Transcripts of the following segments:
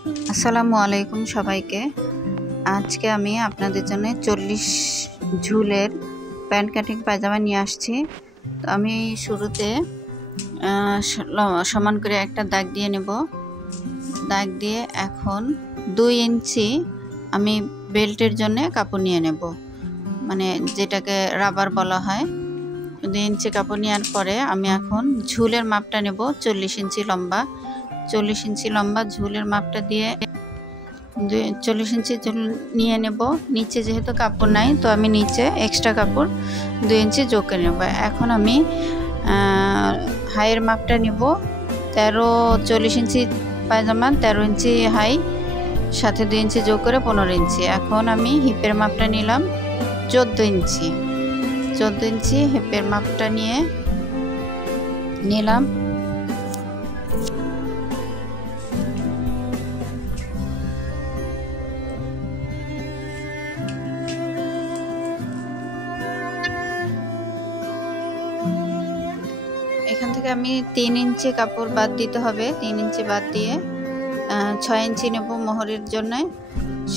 আসসালামু আলাইকুম সবাইকে। আজকে আমি আপনাদের জন্য 40 ঝুলের প্যান্ট কাটিং পায়জামা নিয়ে আসছি। তো আমি শুরুতে সমান করে একটা দাগ দিয়ে নেব। দাগ দিয়ে এখন 2 ইঞ্চি আমি বেল্টের জন্য কাপড় নিয়ে নেব, মানে যেটাকে রাবার বলা হয়। 2 ইঞ্চি কাপড় নেওয়ার পরে আমি এখন ঝুলের মাপটা নেব 40 ইঞ্চি লম্বা। 40 ইঞ্চি লম্বা ঝুলের মাপটা দিয়ে 40 ইঞ্চি ঝুল নিয়ে নেব। নিচে যেহেতু কাপড় নাই, তো আমি নিচে এক্সট্রা কাপড় 2 ইঞ্চি যোগ করে নেব। এখন আমি হাইয়ের মাপটা নেব 40 ইঞ্চি পায়জামা, 13 ইঞ্চি হাই, সাথে 2 ইঞ্চি যোগ করে 15 ইঞ্চি। এখন আমি হিপের মাপটা নিলাম 14 ইঞ্চি। 14 ইঞ্চি হিপের মাপটা নিয়ে নিলাম। এখান থেকে আমি 3 ইঞ্চি কাপড় বাদ দিতে হবে। 3 ইঞ্চি বাদ দিয়ে 6 ইঞ্চি নেব মোহরের জন্য,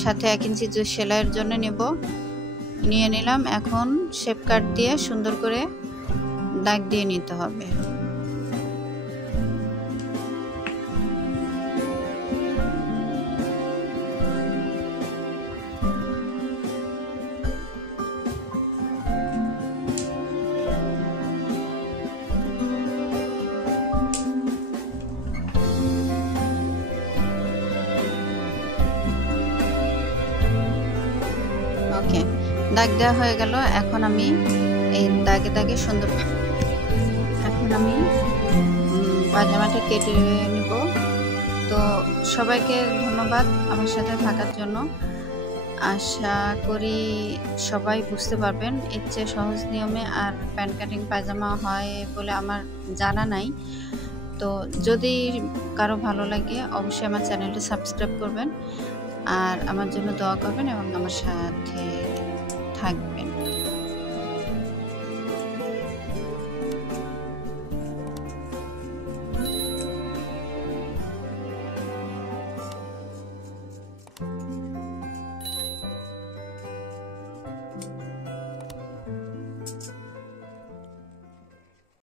সাথে 1 ইঞ্চি সেলাইয়ের জন্য নেব। নিয়ে নিলাম। এখন শেপ কাট দিয়ে সুন্দর করে দাগ দিয়ে নিতে হবে। ওকে, দাগ দেওয়া হয়ে গেল। এখন আমি এই দাগে দাগে সুন্দর এখন আমি পায়জামাটা কেটে নিব। তো সবাইকে ধন্যবাদ আমার সাথে থাকার জন্য। আশা করি সবাই বুঝতে পারবেন। এর চেয়ে সহজ নিয়মে আর প্যান্ট কাটিং পায়জামা হয় বলে আমার জানা নাই। তো যদি কারো ভালো লাগে অবশ্যই আমার চ্যানেলটা সাবস্ক্রাইব করবেন, আর আমার জন্য দোয়া করবেন এবং আমার সাথে থাকবেন।